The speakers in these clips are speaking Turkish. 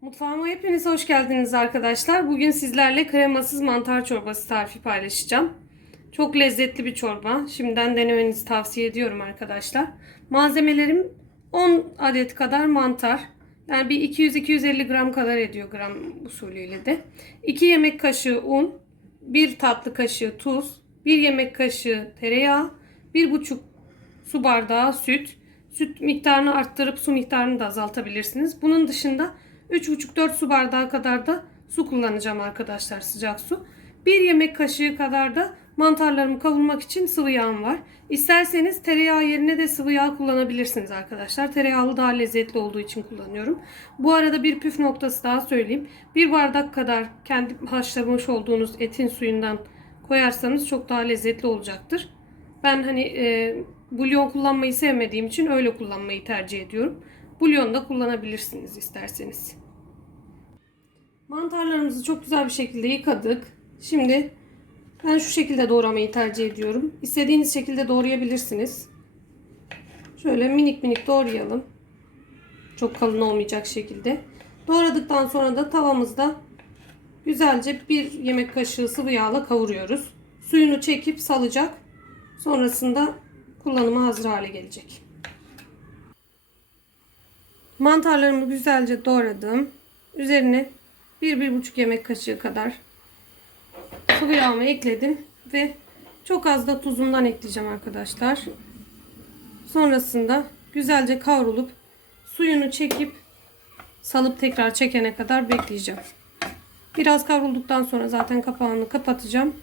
Mutfağıma hepiniz hoş geldiniz arkadaşlar. Bugün sizlerle kremasız mantar çorbası tarifi paylaşacağım. Çok lezzetli bir çorba. Şimdiden denemenizi tavsiye ediyorum arkadaşlar. Malzemelerim 10 adet kadar mantar. Yani bir 200-250 gram kadar ediyor gram usulüyle de. 2 yemek kaşığı un, 1 tatlı kaşığı tuz, 1 yemek kaşığı tereyağı, 1,5 su bardağı süt. Süt miktarını arttırıp su miktarını da azaltabilirsiniz. Bunun dışında 3,5-4 su bardağı kadar da su kullanacağım arkadaşlar sıcak su. 1 yemek kaşığı kadar da mantarlarımı kavurmak için sıvı yağım var. İsterseniz tereyağı yerine de sıvı yağ kullanabilirsiniz arkadaşlar. Tereyağlı daha lezzetli olduğu için kullanıyorum. Bu arada bir püf noktası daha söyleyeyim. Bir bardak kadar kendi haşlamış olduğunuz etin suyundan koyarsanız çok daha lezzetli olacaktır. Ben hani e, bulyon kullanmayı sevmediğim için öyle kullanmayı tercih ediyorum. Bulyon da kullanabilirsiniz isterseniz. Mantarlarımızı çok güzel bir şekilde yıkadık. Şimdi ben şu şekilde doğramayı tercih ediyorum. İstediğiniz şekilde doğrayabilirsiniz. Şöyle minik minik doğrayalım. Çok kalın olmayacak şekilde. Doğradıktan sonra da tavamızda güzelce bir yemek kaşığı sıvı yağla kavuruyoruz. Suyunu çekip salacak. Sonrasında kullanıma hazır hale gelecek. Mantarlarımı güzelce doğradım. Üzerine 1-1,5 yemek kaşığı kadar sıvı yağımı ekledim ve çok az da tuzundan ekleyeceğim arkadaşlar. Sonrasında güzelce kavrulup suyunu çekip salıp tekrar çekene kadar bekleyeceğim. Biraz kavrulduktan sonra zaten kapağını kapatacağım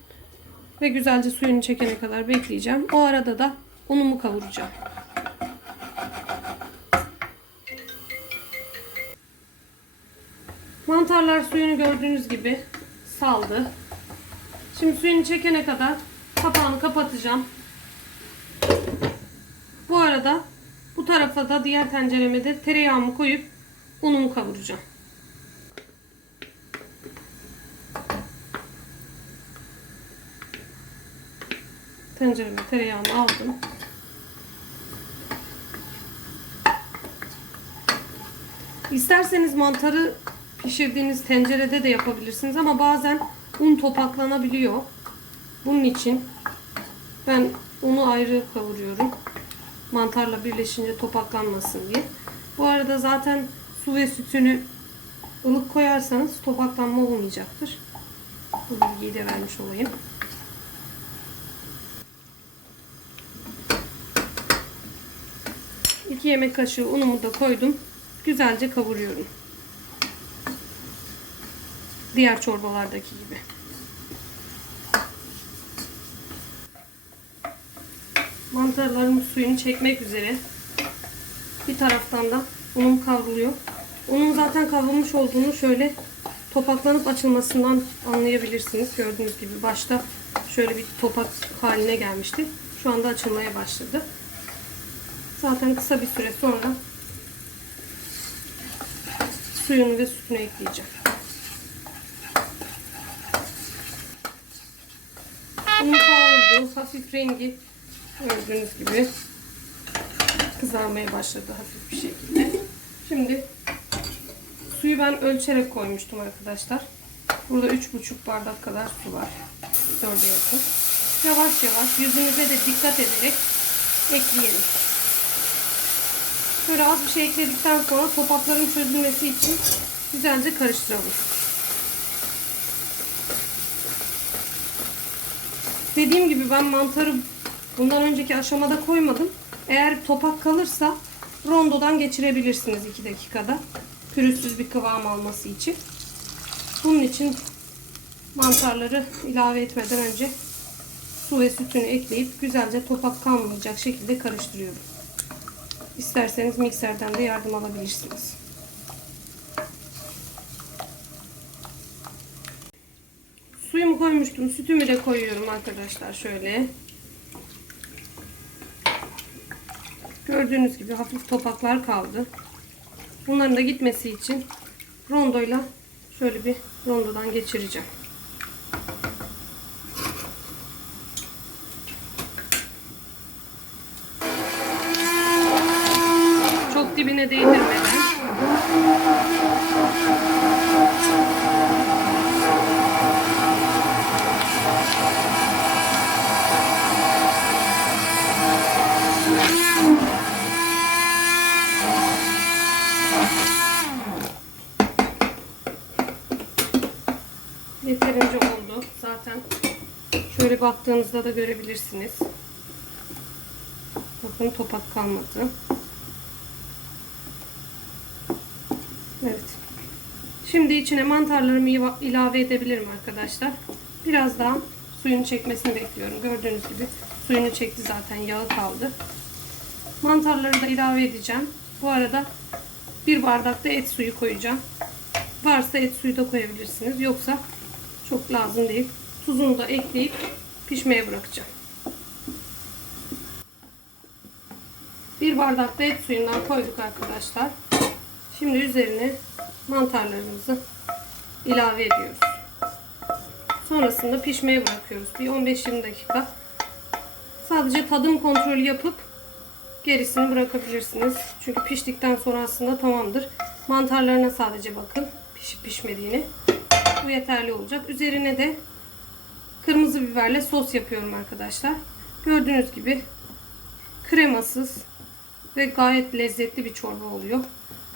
ve güzelce suyunu çekene kadar bekleyeceğim. O arada da unumu kavuracağım. Mantarlar suyunu gördüğünüz gibi saldı. Şimdi suyunu çekene kadar kapağını kapatacağım. Bu arada bu tarafa da diğer tencereme de tereyağımı koyup unumu kavuracağım. Tencereme tereyağımı aldım. İsterseniz mantarı pişirdiğiniz tencerede de yapabilirsiniz ama bazen un topaklanabiliyor. Bunun için ben unu ayrı kavuruyorum. Mantarla birleşince topaklanmasın diye. Bu arada zaten su ve sütünü ılık koyarsanız topaklanma olmayacaktır. Bu bilgiyi de vermiş olayım. İki yemek kaşığı unumu da koydum. Güzelce kavuruyorum. Diğer çorbalardaki gibi. Mantarlarım suyunu çekmek üzere. Bir taraftan da unum kavruluyor. Unun zaten kavrulmuş olduğunu şöyle topaklanıp açılmasından anlayabilirsiniz. Gördüğünüz gibi başta şöyle bir topak haline gelmişti. Şu anda açılmaya başladı. Zaten kısa bir süre sonra suyunu ve sütünü ekleyeceğim. Un kavruldu. Hafif rengi gördüğünüz gibi kızarmaya başladı hafif bir şekilde. Şimdi suyu ben ölçerek koymuştum arkadaşlar. Burada 3,5 bardak kadar su var. 4'e yakın. Yavaş yavaş yüzünüze de dikkat ederek ekleyelim. Şöyle az bir şey ekledikten sonra topakların çözülmesi için güzelce karıştıralım. Dediğim gibi ben mantarı bundan önceki aşamada koymadım. Eğer topak kalırsa rondodan geçirebilirsiniz 2 dakikada. Pürüzsüz bir kıvam alması için. Bunun için mantarları ilave etmeden önce su ve sütünü ekleyip güzelce topak kalmayacak şekilde karıştırıyorum. İsterseniz mikserden de yardım alabilirsiniz. Suyumu koymuştum. Sütümü de koyuyorum arkadaşlar şöyle. Gördüğünüz gibi hafif topaklar kaldı. Bunların da gitmesi için rondoyla şöyle bir rondodan geçireceğim. Çok dibine değdirmeden yeterince oldu. Zaten şöyle baktığınızda da görebilirsiniz. Bakın topak kalmadı. Evet. Şimdi içine mantarlarımı ilave edebilirim arkadaşlar. Biraz daha suyunu çekmesini bekliyorum. Gördüğünüz gibi suyunu çekti zaten yağı kaldı. Mantarları da ilave edeceğim. Bu arada bir bardak da et suyu koyacağım. Varsa et suyu da koyabilirsiniz. Yoksa çok lazım değil. Tuzunu da ekleyip pişmeye bırakacağım. Bir bardak da et suyundan koyduk arkadaşlar. Şimdi üzerine mantarlarımızı ilave ediyoruz. Sonrasında pişmeye bırakıyoruz. Bir 15-20 dakika. Sadece tadım kontrolü yapıp gerisini bırakabilirsiniz. Çünkü piştikten sonra aslında tamamdır. Mantarlarına sadece bakın pişip pişmediğini. Bu yeterli olacak. Üzerine de kırmızı biberle sos yapıyorum arkadaşlar. Gördüğünüz gibi kremasız ve gayet lezzetli bir çorba oluyor.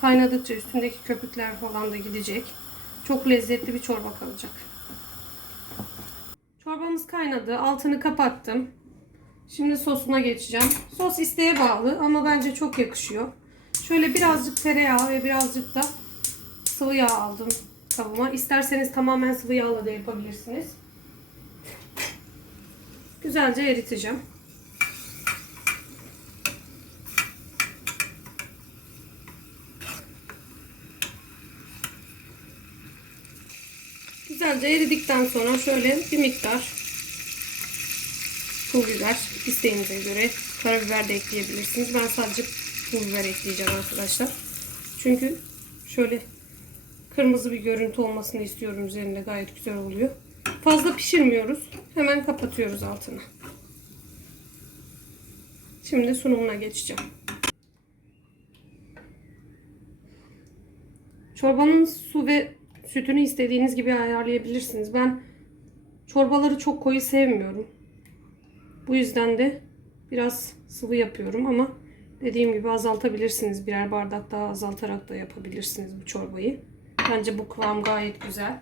Kaynadıkça üstündeki köpükler falan da gidecek. Çok lezzetli bir çorba kalacak. Çorbamız kaynadı. Altını kapattım. Şimdi sosuna geçeceğim. Sos isteğe bağlı ama bence çok yakışıyor. Şöyle birazcık tereyağı ve birazcık da sıvı yağ aldım kabıma. İsterseniz tamamen sıvı yağla da yapabilirsiniz. Güzelce eriteceğim. Güzelce eridikten sonra şöyle bir miktar pul biber isteğinize göre karabiber de ekleyebilirsiniz. Ben sadece pul biber ekleyeceğim arkadaşlar. Çünkü şöyle kırmızı bir görüntü olmasını istiyorum üzerinde gayet güzel oluyor. Fazla pişirmiyoruz. Hemen kapatıyoruz altını. Şimdi sunumuna geçeceğim. Çorbanın su ve sütünü istediğiniz gibi ayarlayabilirsiniz. Ben çorbaları çok koyu sevmiyorum. Bu yüzden de biraz sıvı yapıyorum ama dediğim gibi azaltabilirsiniz. Birer bardak daha azaltarak da yapabilirsiniz bu çorbayı. Bence bu kıvam gayet güzel.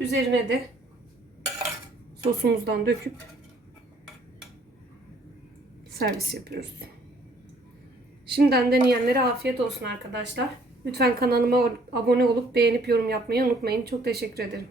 Üzerine de sosumuzdan döküp servis yapıyoruz. Şimdiden deneyenlere afiyet olsun arkadaşlar. Lütfen kanalıma abone olup beğenip yorum yapmayı unutmayın. Çok teşekkür ederim.